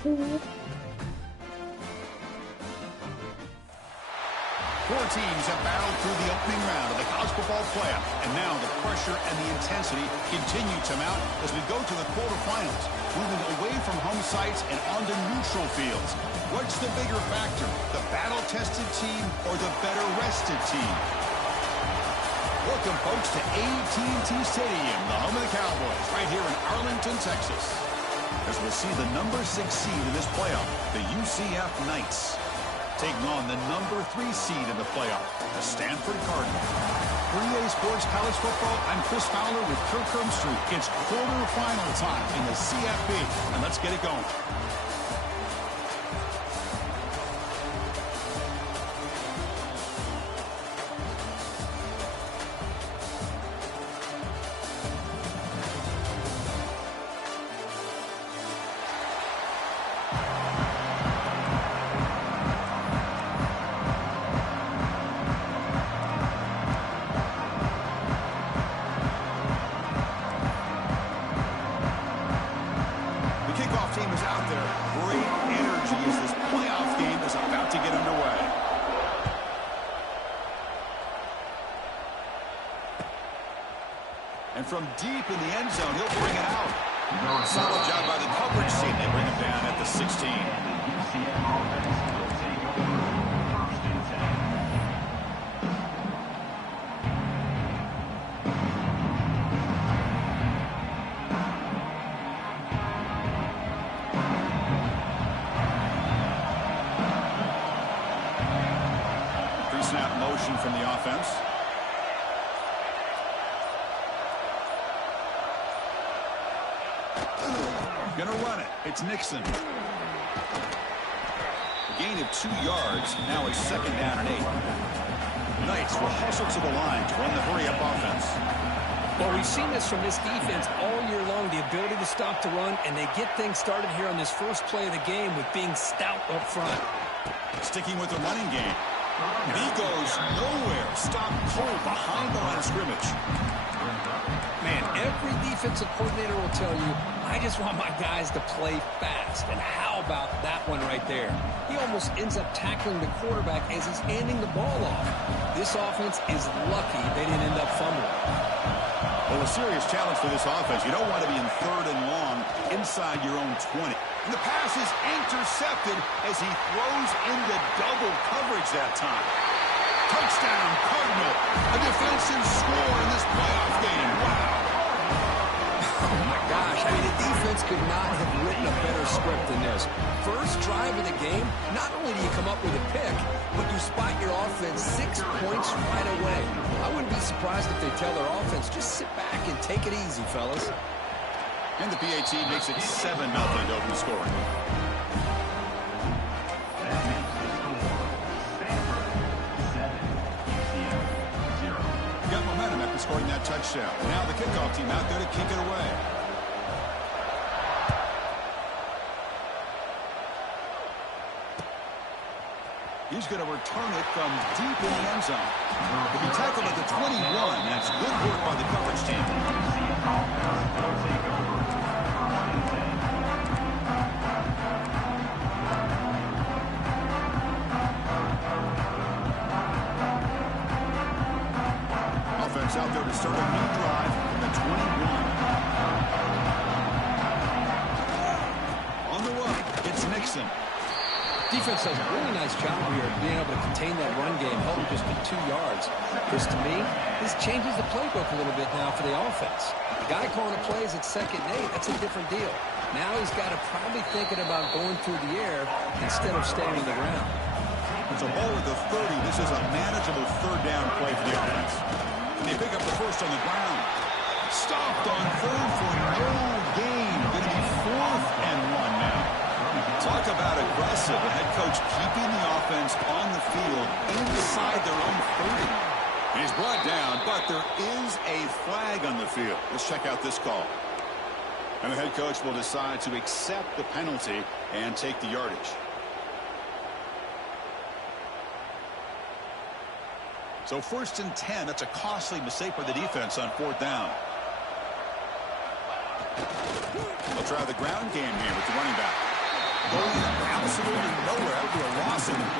Four teams have battled through the opening round of the college football playoff, and now the pressure and the intensity continue to mount as we go to the quarterfinals, moving away from home sites and onto neutral fields. What's the bigger factor, the battle-tested team or the better-rested team? Welcome, folks, to AT&T Stadium, the home of the Cowboys, right here in Arlington, Texas, as we'll see the number 6 seed in this playoff, the UCF Knights, taking on the number 3 seed in the playoff, the Stanford Cardinals. For EA Sports College Football, I'm Chris Fowler with Kirk Herbstreit. It's quarterfinal time in the CFP, and let's get it going. From deep in the end zone, he'll bring it out. Solid job by the coverage team. They bring him down at the 16. Pre-snap motion from the offense. Gonna run it. It's Nixon. A gain of 2 yards. Now it's 2nd down and 8. Knights will hustle to the line to run the hurry-up offense. Well, we've seen this from this defense all year long, the ability to stop the run, and they get things started here on this first play of the game with being stout up front. Sticking with the running game. He goes nowhere. Stop cold behind the line of scrimmage. Man, every defensive coordinator will tell you, I just want my guys to play fast. And how about that one right there? He almost ends up tackling the quarterback as he's handing the ball off. This offense is lucky they didn't end up fumbling. Well, a serious challenge for this offense. You don't want to be in 3rd and long inside your own 20. And the pass is intercepted as he throws into double coverage that time. Touchdown, Cardinal. A defensive score in this playoff game. Wow. Oh, my gosh. I mean, the defense could not have written a better script than this. First drive of the game, not only do you come up with a pick, but you spot your offense 6 points right away. I wouldn't be surprised if they tell their offense, just sit back and take it easy, fellas. And the PAT makes it 7-0 to open scoring. Got momentum after scoring that touchdown. Now the kickoff team out there to kick it away. He's going to return it from deep in the end zone. If he tackled at the 21, that's good work by the coverage team. Offense out there to start a new drive from the 21. On the run, it's Nixon. Defense does a really nice job here of being able to contain that run game, held him just to 2 yards. This, to me, this changes the playbook a little bit now for the offense. The guy calling the plays at 2nd and 8, that's a different deal. Now he's got to probably thinking about going through the air instead of staying on the ground. It's a ball at the 30. This is a manageable 3rd down play for the offense. And they pick up the first on the ground. Stopped on 3rd for no gain. Going to be 4th and 1 now. Talk about aggressive. The head coach keeping the offense on the field inside their own 30. He's brought down, but there is a flag on the field. Let's check out this call. And the head coach will decide to accept the penalty and take the yardage. So 1st and 10, that's a costly mistake by the defense on 4th down. They'll try the ground game here with the running back. going absolutely nowhere. That would be a loss in it.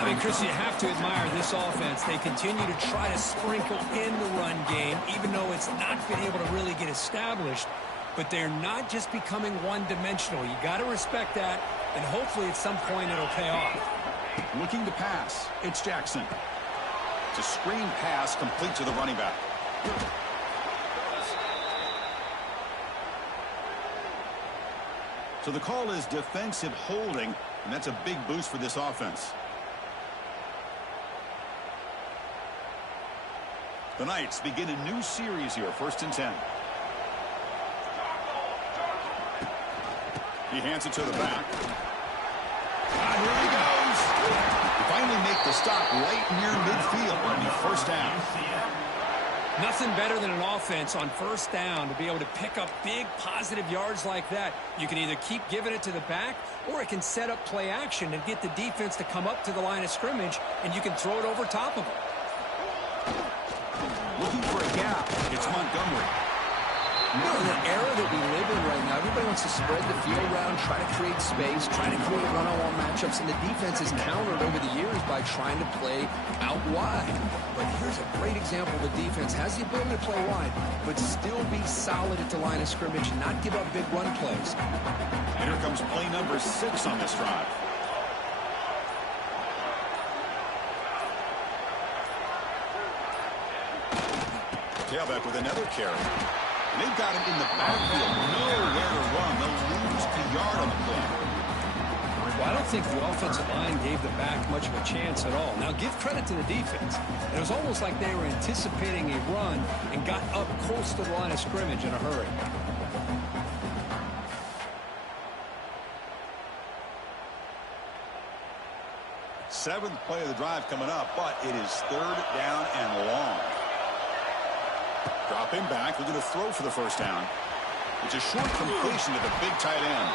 I mean, Chris, you have to admire this offense. They continue to try to sprinkle in the run game, even though it's not been able to really get established. But they're not just becoming one-dimensional. You got to respect that, and hopefully at some point it'll pay off. Looking to pass. It's Jackson. It's a screen pass complete to the running back. So the call is defensive holding, and that's a big boost for this offense. The Knights begin a new series here, 1st and 10. He hands it to the back. And here he goes. They finally make the stop right near midfield on the 1st down. Nothing better than an offense on 1st down to be able to pick up big positive yards like that. You can either keep giving it to the back, or it can set up play action and get the defense to come up to the line of scrimmage, and you can throw it over top of them. Looking for a gap. It's Montgomery. You know, in the era that we live in right now, everybody wants to spread the field around, try to create space, try to create one-on-one matchups, and the defense is countered over the years by trying to play out wide. But here's a great example. The defense has the ability to play wide, but still be solid at the line of scrimmage and not give up big run plays. And here comes play number 6 on this drive. Tailback with another carry. And they've got him in the backfield. Nowhere to run. They'll lose a yard on the play. Well, I don't think the offensive line gave the back much of a chance at all. Now, give credit to the defense. It was almost like they were anticipating a run and got up close to the line of scrimmage in a hurry. Seventh play of the drive coming up, but it is 3rd down and long. Dropping back, looking to throw for the 1st down. It's a short completion to the big tight end.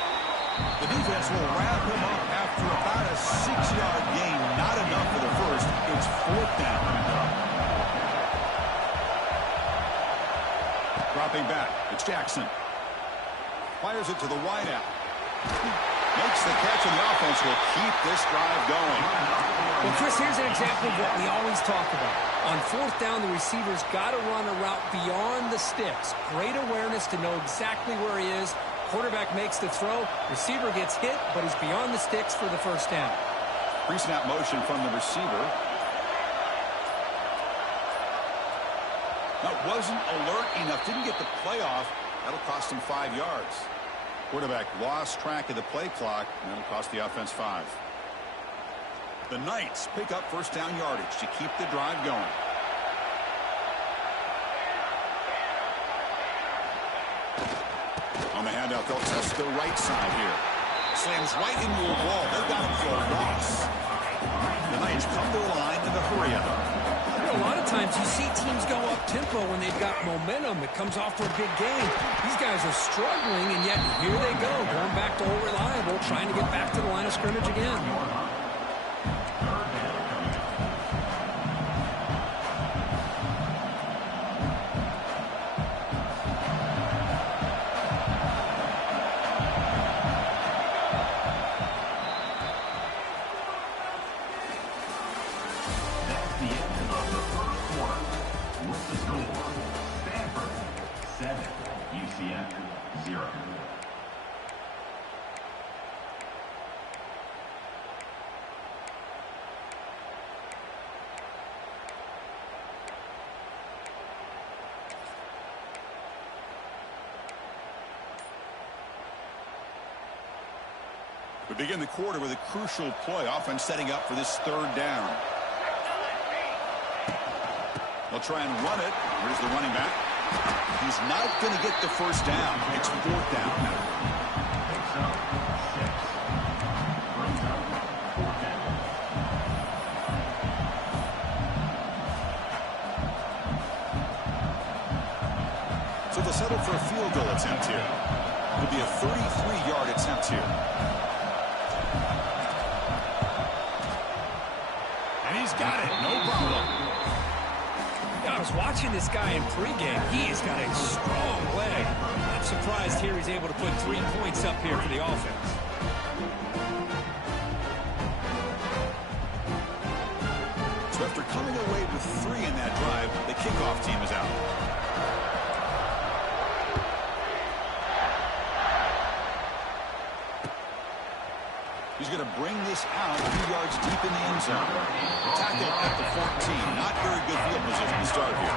The defense will wrap him up after about a 6-yard gain. Not enough for the first. It's 4th down. Dropping back, it's Jackson. Fires it to the wideout. Makes the catch, and the offense will keep this drive going. Well, Chris, here's an example of what we always talk about. On 4th down, the receiver's got to run a route beyond the sticks. Great awareness to know exactly where he is. Quarterback makes the throw. Receiver gets hit, but he's beyond the sticks for the 1st down. Pre-snap motion from the receiver. That wasn't alert enough. Didn't get the play off. That'll cost him 5 yards. Quarterback lost track of the play clock, and that'll cost the offense 5. The Knights pick up 1st down yardage to keep the drive going. On the handout, they'll test the right side here. Slams right into a wall. They've got him for a loss. The Knights come to the line in the hurry up. You know, a lot of times you see teams go up-tempo when they've got momentum. It comes off for a big game. These guys are struggling, and yet here they go, going back to old reliable, trying to get back to the line of scrimmage again. We begin the quarter with a crucial play. Offense setting up for this 3rd down. They'll try and run it. Here's the running back. He's not going to get the 1st down. It's 4th down. So they'll settle for a field goal attempt here. It'll be a 33-yard attempt here. And he's got it, no problem. Yeah, I was watching this guy in pregame. He has got a strong leg. surprised here he's able to put 3 points up here for the offense. So after coming away with 3 in that drive, the kickoff team is out. He's going to bring this out a few yards deep in the end zone. Tackle at the 14. Not very good field position to start here.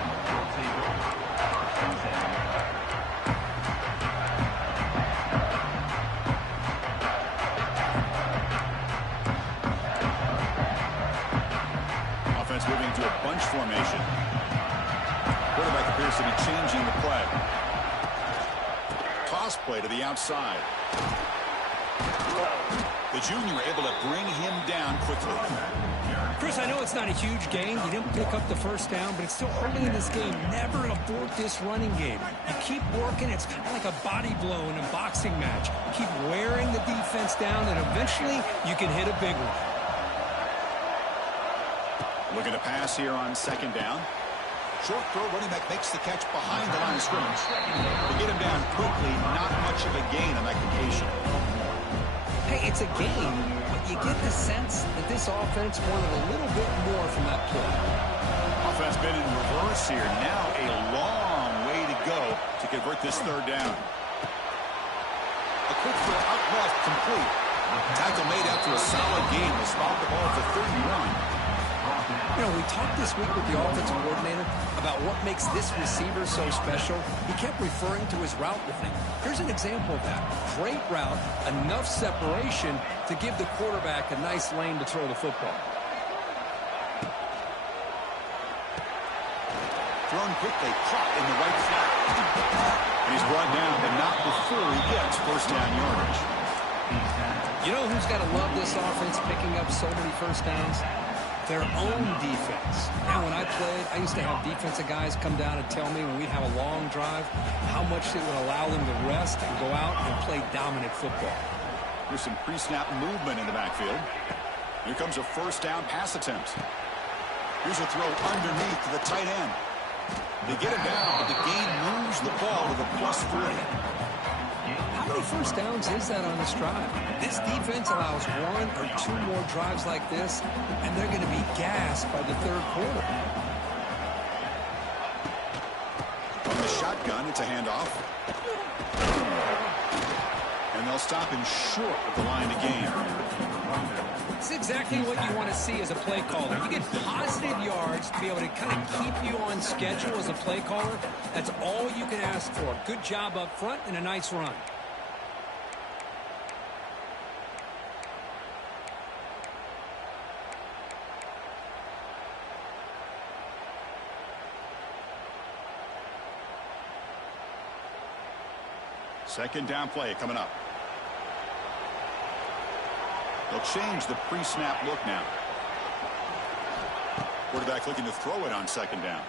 Offense moving to a bunch formation. Quarterback appears to be changing the play. Toss play to the outside. The junior able to bring him down quickly. Chris, I know it's not a huge gain. You didn't pick up the first down, but it's still early in this game. Never abort this running game. You keep working. It's kind of like a body blow in a boxing match. Keep wearing the defense down, and eventually you can hit a big one. Looking to pass here on second down. Short throw, running back makes the catch behind the line of scrimmage. To get him down quickly, not much of a gain on that completion. Hey, it's a game, but you get the sense that this offense wanted a little bit more from that play. Offense been in reverse here. Now a long way to go to convert this third down. A quick throw out left, complete. Tackle made after a solid game to spot the ball for 31. You know, we talked this week with the offensive coordinator about what makes this receiver so special. He kept referring to his route running. Here's an example of that. Great route, enough separation to give the quarterback a nice lane to throw the football. Thrown quickly, caught in the right flat. And he's brought down, but not before he gets first down yardage. You know who's got to love this offense picking up so many first downs? Their own defense. Now, when I played, I used to have defensive guys come down and tell me when we'd have a long drive how much it would allow them to rest and go out and play dominant football. There's some pre-snap movement in the backfield. Here comes a first down pass attempt. Here's a throw underneath to the tight end. They get him down, but the gain moves the ball to the +3. How many first downs is that on this drive? This defense allows 1 or 2 more drives like this, and they're going to be gassed by the third quarter. From the shotgun, it's a handoff. And they'll stop him short of the line to gain. It's exactly what you want to see as a play caller. You get positive yards to be able to kind of keep you on schedule as a play caller. That's all you can ask for. Good job up front and a nice run. Second down play coming up. They'll change the pre-snap look now. Quarterback looking to throw it on second down.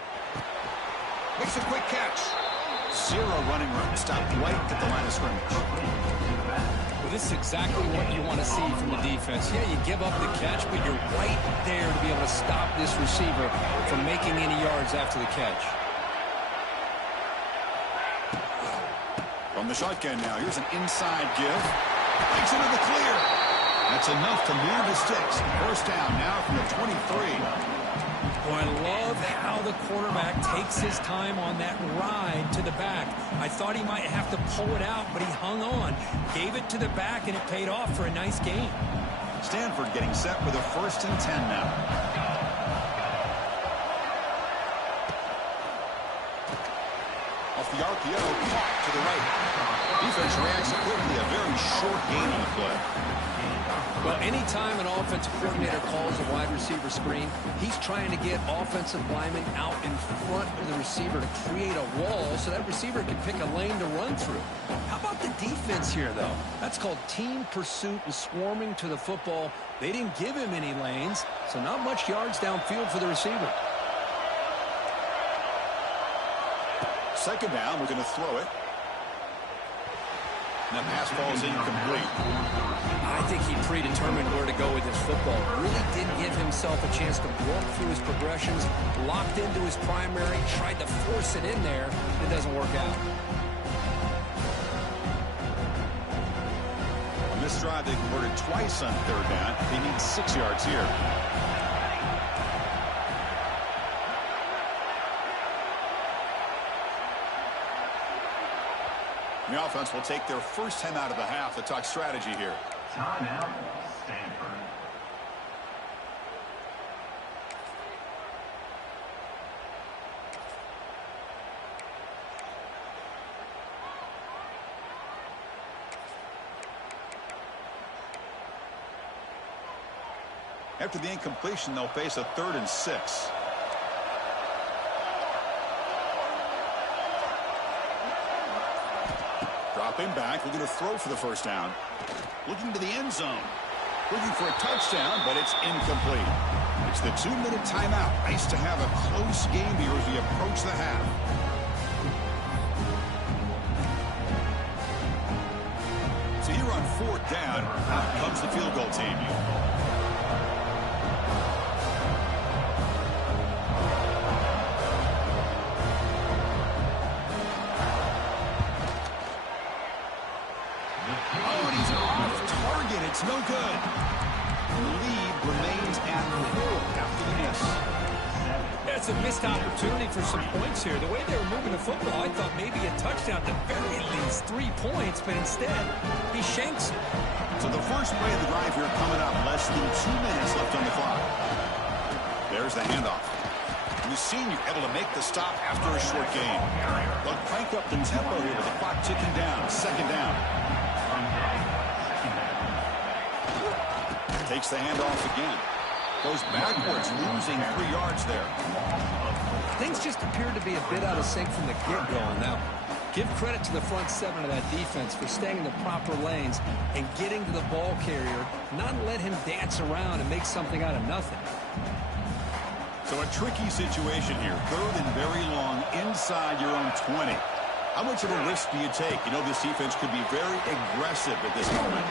Makes a quick catch. 0 running room. Stopped right at the line of scrimmage. Well, this is exactly what you want to see from the defense. Yeah, you give up the catch, but you're right there to be able to stop this receiver from making any yards after the catch. From the shotgun now, here's an inside give. Breaks into the clear. That's enough to move the sticks. First down now from the 23. Well, I love how the quarterback takes his time on that ride to the back. I thought he might have to pull it out, but he hung on. Gave it to the back, and it paid off for a nice gain. Stanford getting set with a 1st and 10 now. Off the RPO, caught to the right. Defense reacts quickly, a very short gain on the play. Well, anytime an offensive coordinator calls a wide receiver screen, he's trying to get offensive linemen out in front of the receiver to create a wall so that receiver can pick a lane to run through. How about the defense here, though? That's called team pursuit and swarming to the football. They didn't give him any lanes, so not much yards downfield for the receiver. Second down, we're going to throw it. And that pass falls incomplete. I think he predetermined where to go with his football. Really didn't give himself a chance to work through his progressions. Locked into his primary, tried to force it in there. It doesn't work out. this drive, they converted twice on third down. They need 6 yards here. The offense will take their first time out of the half to talk strategy here. Timeout, Stanford. After the incompletion, they'll face a 3rd and 6. Dropping back, looking to throw for the first down. Looking to the end zone. Looking for a touchdown, but it's incomplete. It's the 2-minute timeout. Nice to have a close game here as we approach the half. So here on 4th down, out comes the field goal team. It's no good. The lead remains at 4 after the miss. That's a missed opportunity for some points here. The way they were moving the football, I thought maybe a touchdown, at the very least 3 points, but instead, he shanks it. So the first play of the drive here coming up. Less than 2 minutes left on the clock. There's the handoff. The senior able to make the stop after a short gain. They'll crank up the tempo here with the clock ticking down. 2nd down. Takes the handoff again. Goes backwards, losing 3 yards there. Things just appeared to be a bit out of sync from the get-go. Now, give credit to the front 7 of that defense for staying in the proper lanes and getting to the ball carrier, not let him dance around and make something out of nothing. So a tricky situation here. 3rd and very long inside your own 20. How much of a risk do you take? You know, this defense could be very aggressive at this moment.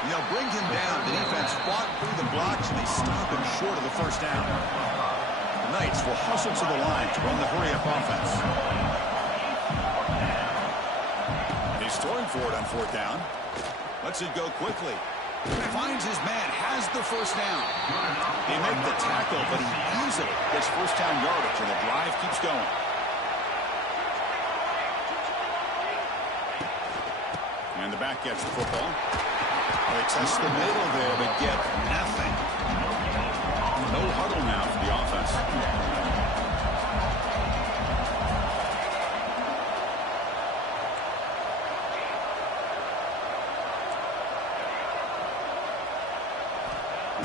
You know, bring him down. The defense fought through the blocks, and they stop him short of the first down. The Knights will hustle to the line to run the hurry-up offense. And he's throwing for it on 4th down. Lets it go quickly. Finds his man, has the first down. They make the tackle, but he easily gets first down yardage, and the drive keeps going. And the back gets the football. They test the middle there, but get nothing. No huddle now for the offense.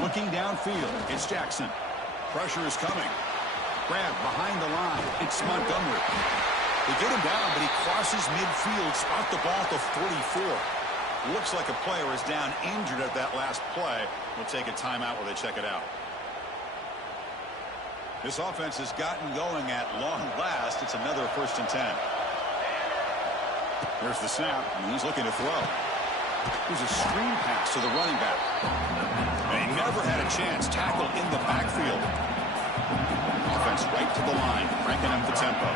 Looking downfield, it's Jackson. Pressure is coming. Grab behind the line. It's Montgomery. They get him down, but he crosses midfield, spot the ball at the 44. Looks like a player is down injured at that last play. We'll take a timeout while they check it out. This offense has gotten going at long last. It's another 1st and 10. There's the snap, and he's looking to throw. There's a screen pass to the running back. And he never had a chance. Tackle in the backfield. Offense right to the line, cranking up the tempo.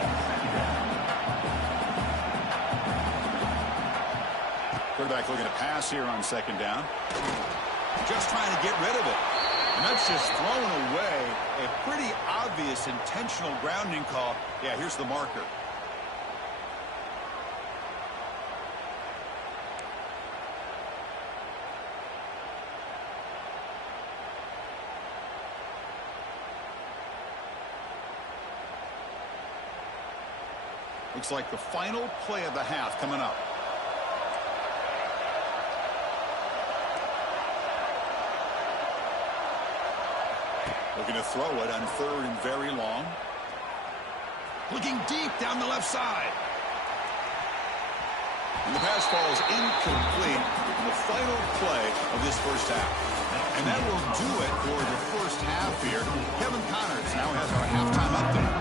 Quarterback looking to pass here on 2nd down. Just trying to get rid of it. And that's just thrown away. A pretty obvious intentional grounding call. Yeah, here's the marker. Looks like the final play of the half coming up. Looking to throw it on 3rd and very long. Looking deep down the left side. And the pass falls incomplete in the final play of this first half. And that will do it for the first half here. Kevin Connors now has our halftime update.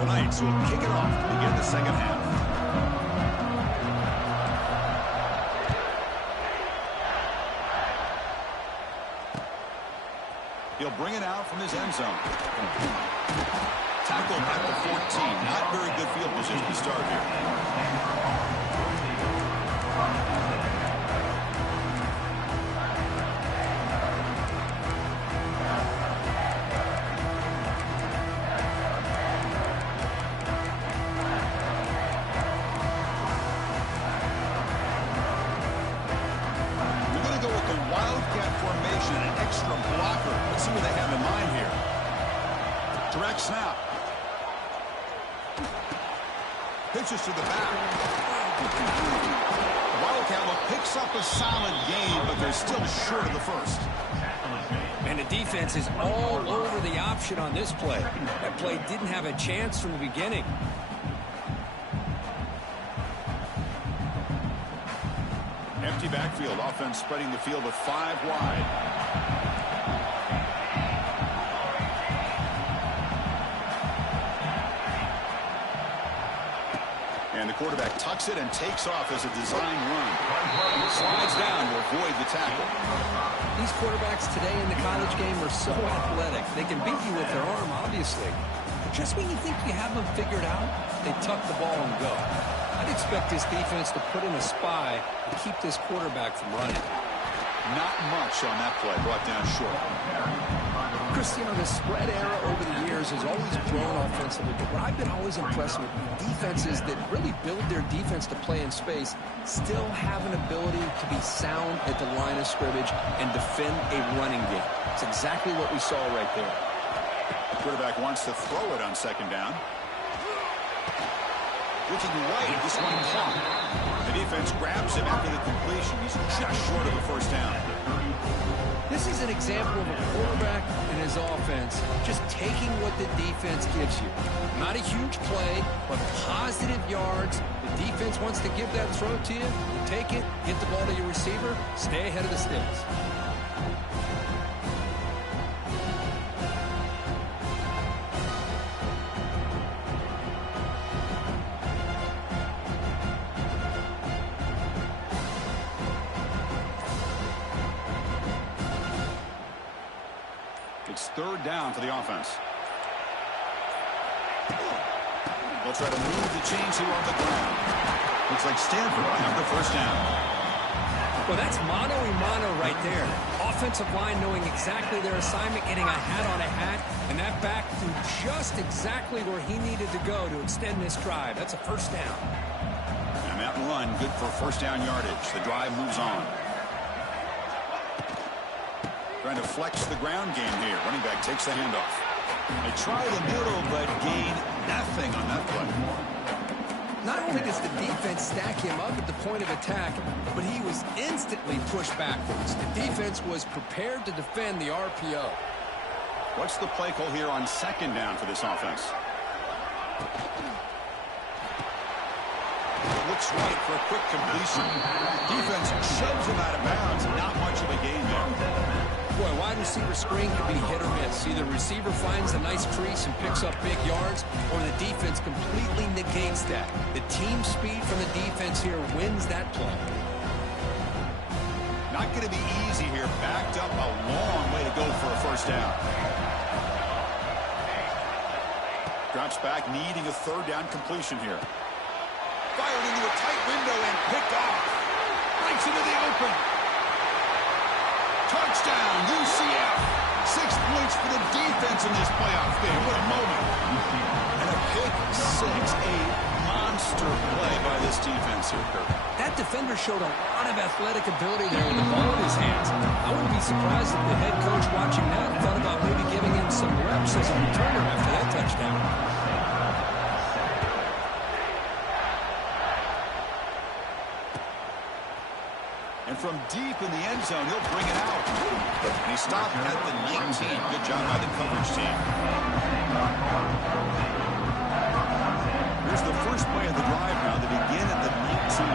The Knights will kick it off to begin the second half. He'll bring it out from his end zone. Tackle at the 14. Not very good field position to start here. Direct snap. Pitches to the back. Wildcat picks up a solid gain, but they're still short of the first. And the defense is all over the option on this play. That play didn't have a chance from the beginning. Empty backfield. Offense spreading the field with 5 wide. And the quarterback tucks it and takes off as a design run. Slides down to avoid the tackle. These quarterbacks today in the college game are so athletic. They can beat you with their arm, obviously. But just when you think you have them figured out, they tuck the ball and go. I'd expect this defense to put in a spy and keep this quarterback from running. Not much on that play. Brought down short. Cristiano, the spread era over the years has always grown offensively, but what I've been always impressed with defenses that really build their defense to play in space still have an ability to be sound at the line of scrimmage and defend a running game. It's exactly what we saw right there. The quarterback wants to throw it on second down. Looking right, this one caught. The defense grabs him after the completion. He's just short of a first down. This is an example of a quarterback and his offense just taking what the defense gives you. Not a huge play, but positive yards. The defense wants to give that throw to you. You take it, get the ball to your receiver, stay ahead of the sticks. It's third down for the offense. They'll try to move the chains here on the ground. Looks like Stanford will have the first down. Well, that's mano-a-mano right there. Offensive line knowing exactly their assignment, getting a hat on a hat, and that back threw just exactly where he needed to go to extend this drive. That's a first down. And that run, good for first down yardage. The drive moves on. Trying to flex the ground game here. Running back takes the handoff. They try the middle, but gain nothing on that play. Not only does the defense stack him up at the point of attack, but he was instantly pushed backwards. The defense was prepared to defend the RPO. What's the play call here on second down for this offense? Looks right for a quick completion. Defense shoves him out of bounds. Not much of a gain there. Boy, wide receiver screen can be hit or miss. Either receiver finds a nice crease and picks up big yards, or the defense completely negates that. The team speed from the defense here wins that play. Not going to be easy here. Backed up a long way to go for a first down. Drops back, needing a third down completion here. Fired into a tight window and picked off. Breaks into the open. Touchdown, UCF. 6 points for the defense in this playoff game. What a moment. And a pick six, a monster play by this defense here, Kirk. That defender showed a lot of athletic ability there with the ball in his hands. I wouldn't be surprised if the head coach watching that thought about maybe giving him some reps as a returner after that touchdown. And from deep in the end zone, he'll bring it out. And he stopped at the 19. Good job by the coverage team. Here's the first play of the drive now. They begin at the 19.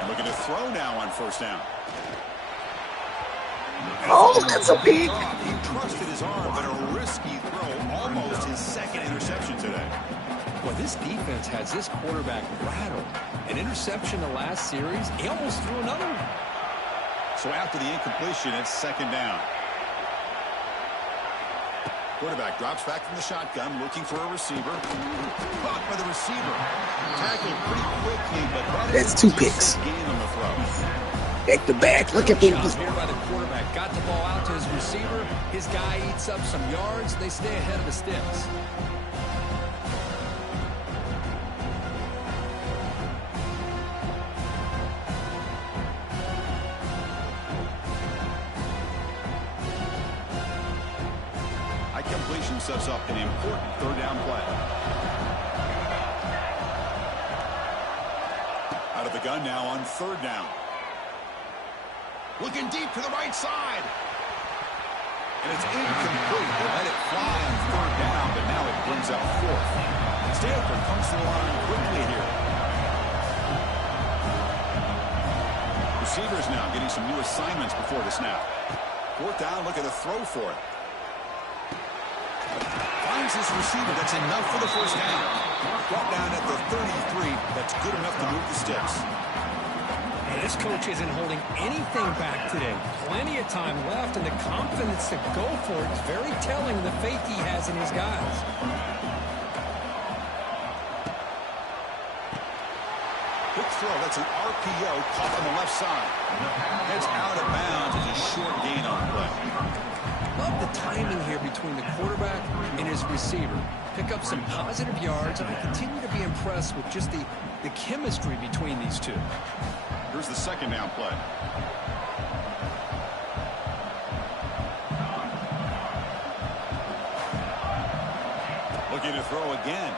And look at a throw now on first down. Oh, that's a beat. He trusted his arm, but a risky throw. Almost his second interception today. Well, this defense has this quarterback rattled. An interception the last series, he almost threw another one. So after the incompletion, it's second down. Quarterback drops back from the shotgun, looking for a receiver. Caught by the receiver. Tackled pretty quickly, but that's 2 picks. Gain on the throw. Back to back. Look at Good this. job here by the quarterback. Got the ball out to his receiver. His guy eats up some yards. They stay ahead of the sticks. Completion sets up an important third down play. Out of the gun now on third down. Looking deep to the right side. And it's incomplete. They let it fly on third down, but now it brings up fourth. Stanford comes to the line quickly here. Receivers now getting some new assignments before the snap. Fourth down, looking to throw for it. Finds his receiver. That's enough for the first down. Brought down at the 33. That's good enough to move the sticks. And this coach isn't holding anything back today. Plenty of time left, and the confidence to go for it is very telling of the faith he has in his guys. Quick throw. That's an RPO caught on the left side. It's out of bounds. It's a short gain on play. Love the timing here between the quarterback and his receiver. Pick up some positive yards, and I continue to be impressed with just the chemistry between these two. Here's the second down play. Looking to throw again.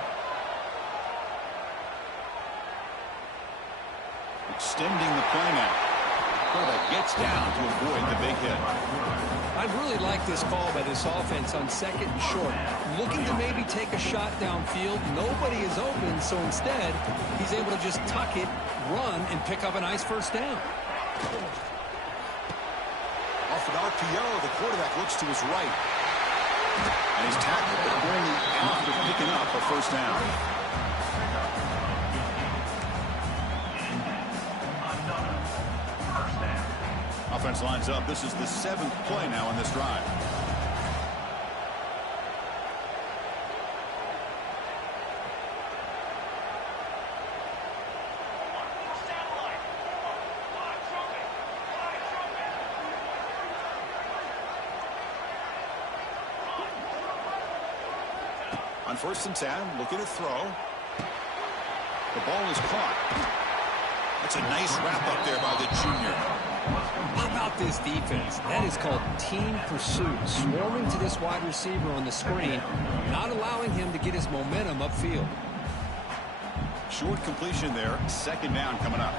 Extending the play now. Quarterback gets down to avoid the big hit. I really like this call by this offense on second and short. Looking to maybe take a shot downfield. Nobody is open, so instead, he's able to just tuck it, run, and pick up a nice first down. Off an RPO, the quarterback looks to his right. And he's tackled, but only after picking up a first down. Offense lines up. This is the 7th play now in this drive. On 1st and 10, looking to throw. The ball is caught. That's a nice wrap up there by the junior. How about this defense? That is called team pursuit. Swarming to this wide receiver on the screen, not allowing him to get his momentum upfield. Short completion there. Second down coming up.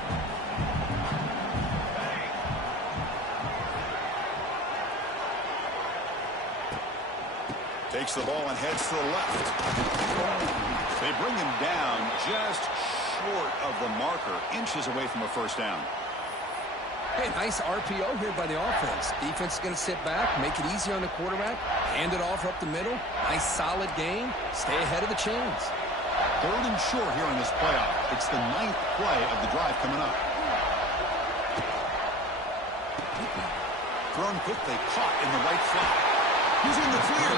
Takes the ball and heads to the left. They bring him down just short of the marker, inches away from a first down. Hey, nice RPO here by the offense. Defense is going to sit back, make it easy on the quarterback, hand it off up the middle. Nice solid game. Stay ahead of the chains. Third and short here in this playoff. It's the 9th play of the drive coming up. Thrown quickly, caught in the right flat. He's in the clear.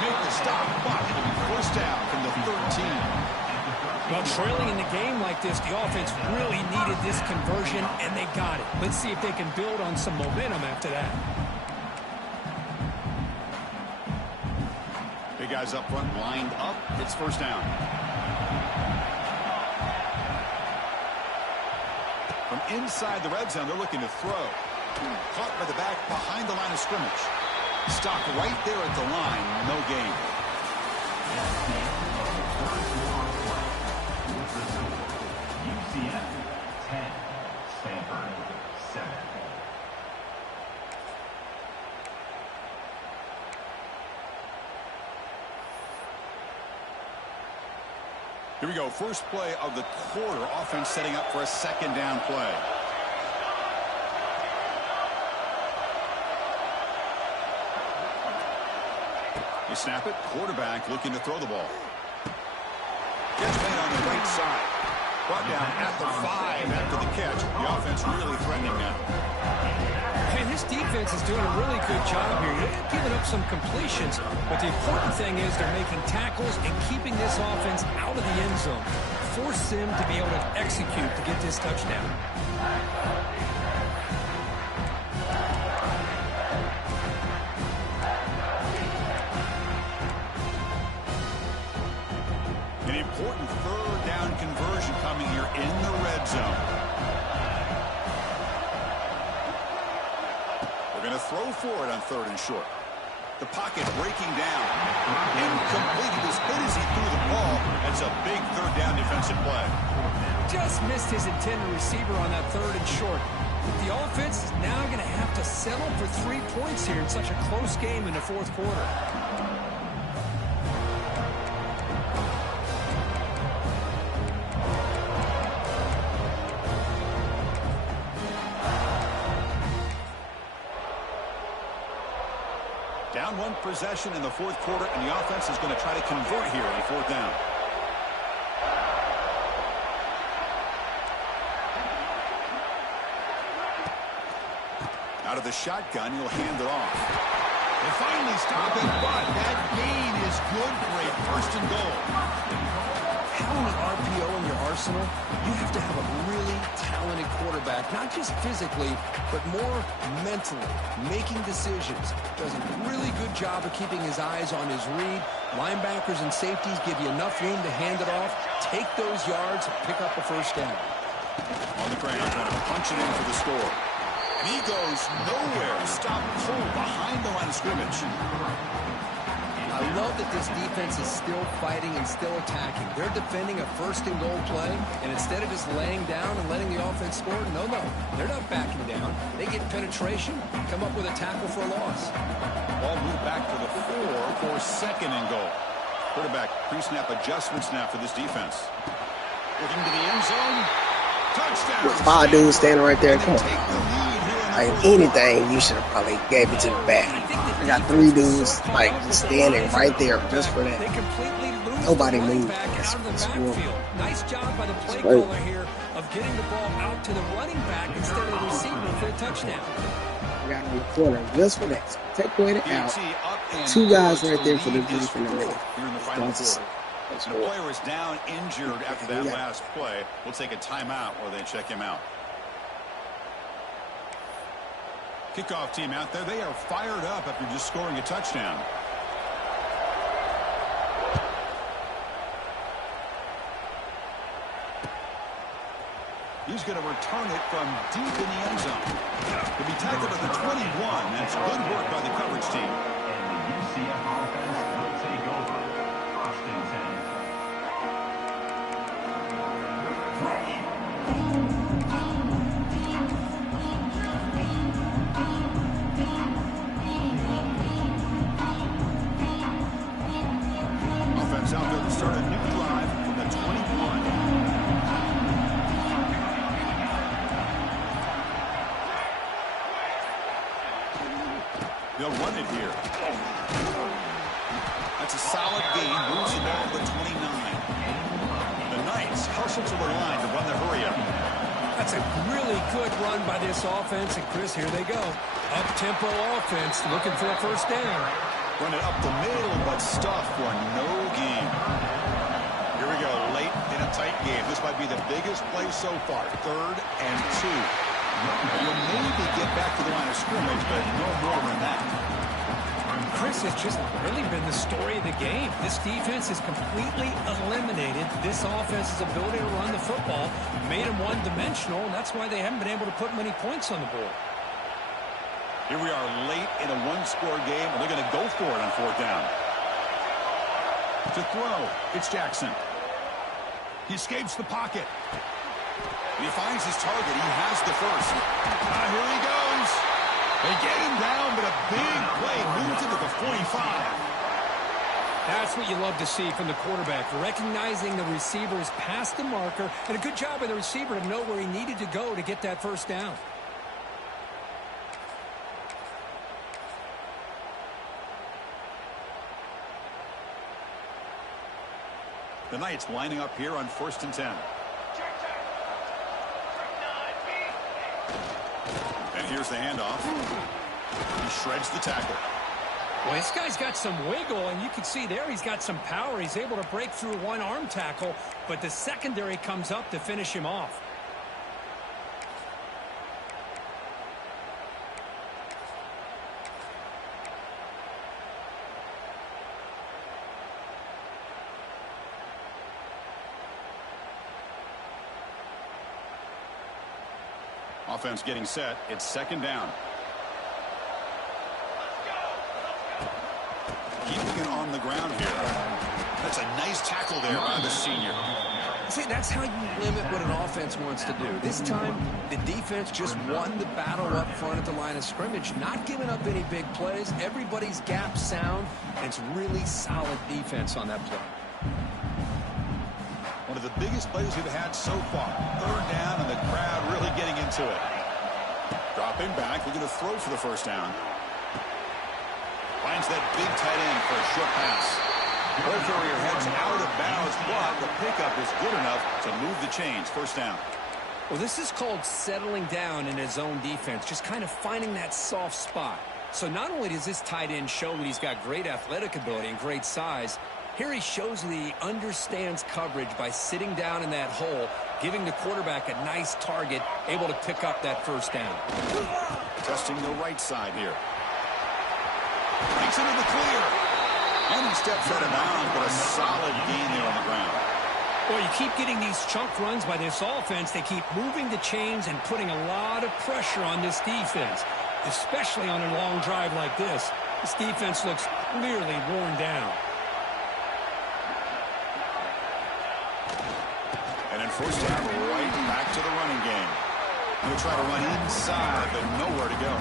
Make the stop, but it'll be first down from the 13. Well, trailing in the game like this, the offense really needed this conversion, and they got it. Let's see if they can build on some momentum after that. Big guys up front, lined up. It's first down. From inside the red zone, they're looking to throw. Caught by the back behind the line of scrimmage. Stopped right there at the line. No gain. UCF 10, Stanford 7. Here we go. First play of the quarter. Offense setting up for a second down play. You snap it. Quarterback looking to throw the ball. Gets made on the right side. Brought down at the 5 after the catch. The offense really threatening now. And This defense is doing a really good job here. They're giving up some completions, but the important thing is they're making tackles and keeping this offense out of the end zone. Force them to be able to execute to get this touchdown. An important third down conversion coming here in the red zone. We're going to throw for it on 3rd and short. The pocket breaking down. Incomplete. He was hit as he threw the ball. That's a big third down defensive play. Just missed his intended receiver on that 3rd and short. The offense is now going to have to settle for 3 points here in such a close game in the 4th quarter. Down 1 possession in the 4th quarter, and the offense is going to try to convert here on 4th down. Out of the shotgun, he'll hand it off. They finally stop it, but that gain is good for a 1st and goal. Having the RPO in your arsenal, you have to have a really talented quarterback, not just physically, but more mentally, making decisions. Does a really good job of keeping his eyes on his read. Linebackers and safeties give you enough room to hand it off, take those yards, and pick up a 1st down. On the ground, trying to punch it in for the score. And he goes nowhere. Stop cold behind the line of scrimmage. I love that this defense is still fighting and still attacking. They're defending a 1st and goal play, and instead of just laying down and letting the offense score, no, they're not backing down. They get penetration, come up with a tackle for a loss. Ball moved back to the 4 for 2nd and goal. Quarterback pre-snap adjustments now for this defense. Looking to the end zone. Touchdown. With 5 dudes standing right there, come on. Like, anything, you should have probably gave it to the back. I got 3 dudes, like, standing right there just for that. Nobody moved. Nice job by the play caller here of getting the ball out to the running back instead of the receiver for a touchdown. I got on the corner just for that. So take away the out. 2 guys right there for the deep in the middle. Here in the final quarter. And the player was down injured after that last play. We'll take a timeout while they check him out. Kickoff team out there. They are fired up after just scoring a touchdown. He's going to return it from deep in the end zone. To be tackled at the 21. That's good work by the coverage team. And the UCF offense will take over. 1st and 10. Out there to start a new drive from the 21. They'll run it here. That's a solid gain. Moves the ball to the 29. The Knights hustle to the line to run the hurry-up. That's a really good run by this offense. And, Chris, here they go. Up-tempo offense looking for a 1st down. Run it up the middle, but stuffed for no gain. Here we go, late in a tight game. This might be the biggest play so far. 3rd and 2. You'll maybe get back to the line of scrimmage, but no more than that. Chris, it's just really been the story of the game. This defense has completely eliminated this offense's ability to run the football, made them one-dimensional, and that's why they haven't been able to put many points on the board. Here we are late in a 1-score game, and they're going to go for it on 4th down. To throw, it's Jackson. He escapes the pocket. He finds his target. He has the 1st. Here he goes. They get him down, but a big play moves into the 45. That's what you love to see from the quarterback, recognizing the receivers past the marker, and a good job by the receiver to know where he needed to go to get that 1st down. The Knights lining up here on 1st and 10. And And here's the handoff. He shreds the tackle. Well, this guy's got some wiggle, and you can see there he's got some power. He's able to break through one arm tackle, but the secondary comes up to finish him off. Offense getting set. It's second down. Keeping it on the ground here. That's a nice tackle there by the senior. See, that's how you limit what an offense wants to do. This time, the defense just won the battle up front at the line of scrimmage, not giving up any big plays. Everybody's gap sound, and it's really solid defense on that play. One of the biggest plays we've had so far. Third down, and the crowd really getting into it. Dropping back, looking to throw for the first down. Finds that big tight end for a short pass. Ball carrier heads out of bounds, but the pickup is good enough to move the chains. First down. Well, this is called settling down in his zone defense, just kind of finding that soft spot. So not only does this tight end show that he's got great athletic ability and great size, here he shows that he understands coverage by sitting down in that hole, giving the quarterback a nice target, able to pick up that first down. Testing the right side here. Takes it in the clear. And he steps out of bounds, but a solid gain there on the ground. Well, you keep getting these chunk runs by this offense. They keep moving the chains and putting a lot of pressure on this defense, especially on a long drive like this. This defense looks clearly worn down. And then first down, right back to the running game. Going to try to run inside, but nowhere to go.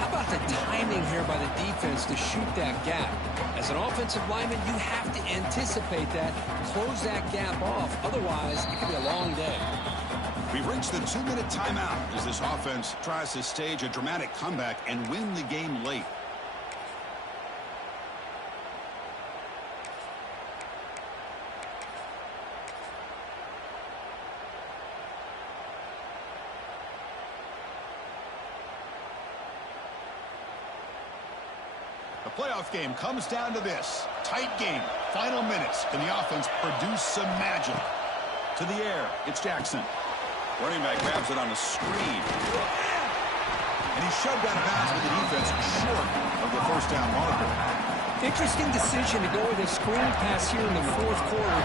How about the timing here by the defense to shoot that gap? As an offensive lineman, you have to anticipate that, close that gap off. Otherwise, it could be a long day. We've reached the 2-minute timeout as this offense tries to stage a dramatic comeback and win the game late. The playoff game comes down to this. Tight game. Final minutes. Can the offense produce some magic? To the air. It's Jackson. Running back grabs it on the screen. And he's shoved out of bounds with the defense short of the first down marker. Interesting decision to go with a screen pass here in the fourth quarter,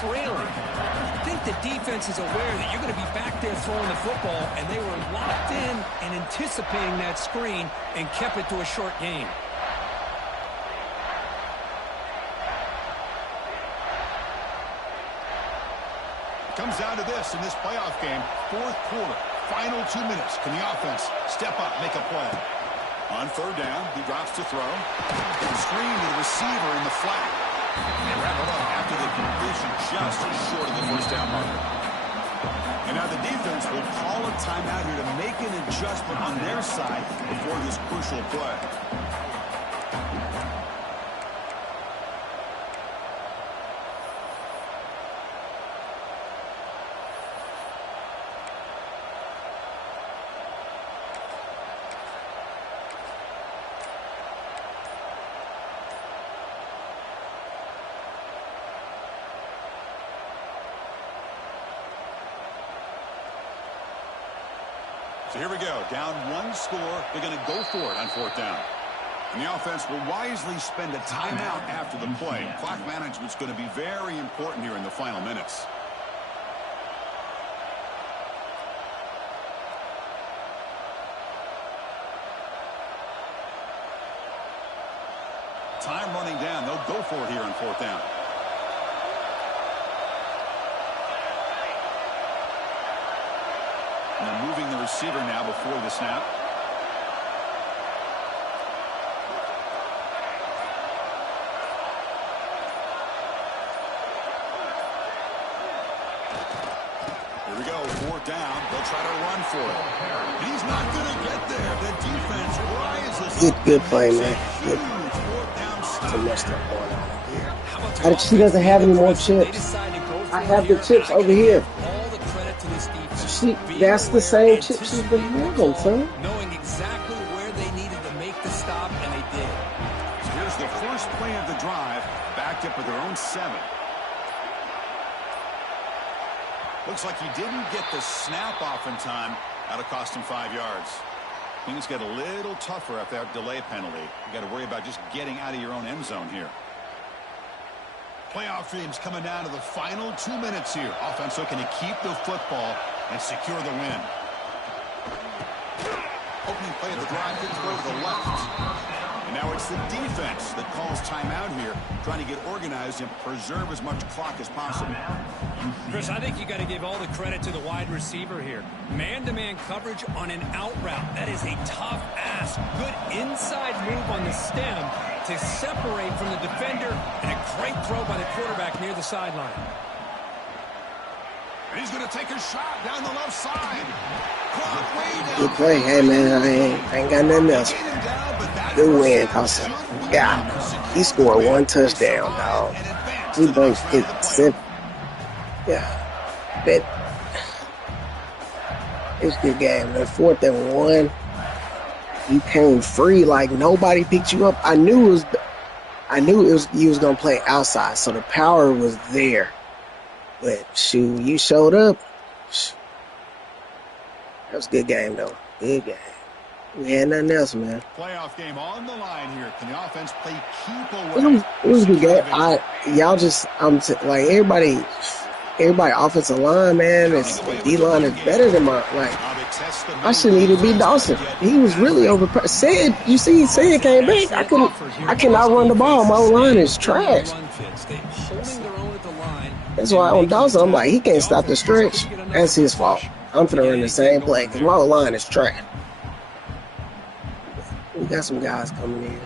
trailing. I think the defense is aware that you're going to be back there throwing the football, and they were locked in and anticipating that screen and kept it to a short gain. Comes down to this in this playoff game. Fourth quarter, final 2 minutes. Can the offense step up, make a play? On third down, he drops to throw. Screen to the receiver in the flat. And wrap it up after the completion just short of the first down marker. And now the defense will call a timeout here to make an adjustment on their side before this crucial play. So here we go. Down one score. They're going to go for it on fourth down. And the offense will wisely spend a timeout after the play. Clock management's going to be very important here in the final minutes. Time running down. They'll go for it here on fourth down. And they're moving the receiver now before the snap. Here we go, fourth down. They'll try to run for it. And he's not going to get there. The defense rises. Good play, man. Good. To mess that ball up. She doesn't have any more chips. I have the chips over here. All the credit to this defense. That's the same chip she's been having, son. Knowing exactly where they needed to make the stop, and they did. So here's the first play of the drive, backed up with their own 7. Looks like he didn't get the snap off in time. That'll cost him 5 yards. Things get a little tougher after that delay penalty. You got to worry about just getting out of your own end zone here. Playoff dreams coming down to the final 2 minutes here. Offense looking to keep the football and secure the win. Opening play of the drive, gets go to the left. And now it's the defense that calls timeout here, trying to get organized and preserve as much clock as possible. Chris, I think you got to give all the credit to the wide receiver here. Man-to-man coverage on an out route. That is a tough ask. Good inside move on the stem to separate from the defender, and a great throw by the quarterback near the sideline. And he's going to take a shot down the left side. Clock way down. Good play. Hey, man, I ain't got nothing else. Good win, cause he scored 1 touchdown, dog. We both hit 7. Yeah, but it was a good game. The 4th and 1, you came free like nobody picked you up. I knew you was gonna play outside, so the power was there. But shoot, you showed up. That was a good game, though. Good game. We had nothing else, man. Playoff game on the line here. Can the offense play keep away? It was a good game. Y'all just, like everybody offensive line, man, D-line is better than my, like, I shouldn't even be Dawson. He was really overpressed. Said came back. I cannot run the ball. My line is trash. That's why on Dawson, I'm like, he can't stop the stretch. That's his fault. I'm finna run the same play because my line is trash. We got some guys coming in.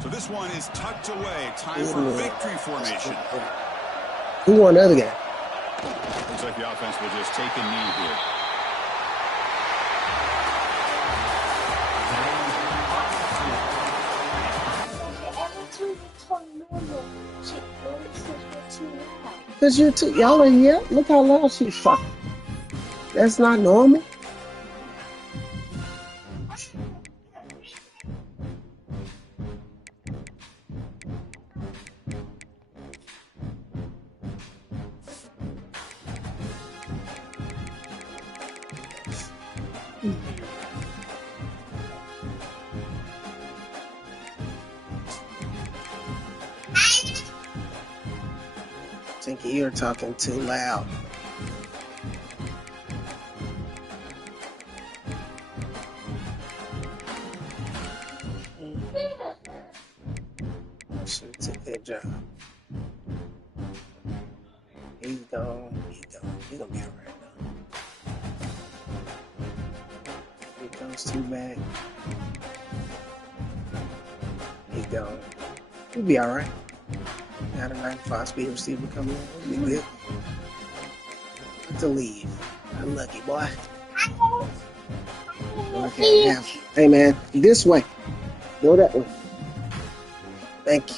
So this one is tucked away. Time for victory formation. Who won the other game? Looks like the offense will just take a knee here. Because y'all are here. Look how loud she's fucking. That's not normal. I think you're talking too loud. Should have took that job. He's gone. He's gonna be alright now. Here comes two back. He's gone. He'll be alright. Got a 95 speed receiver coming in. We'll be good. Have to leave. I'm lucky, boy. Okay, now. Hey, man, this way. Go that way. Thank you.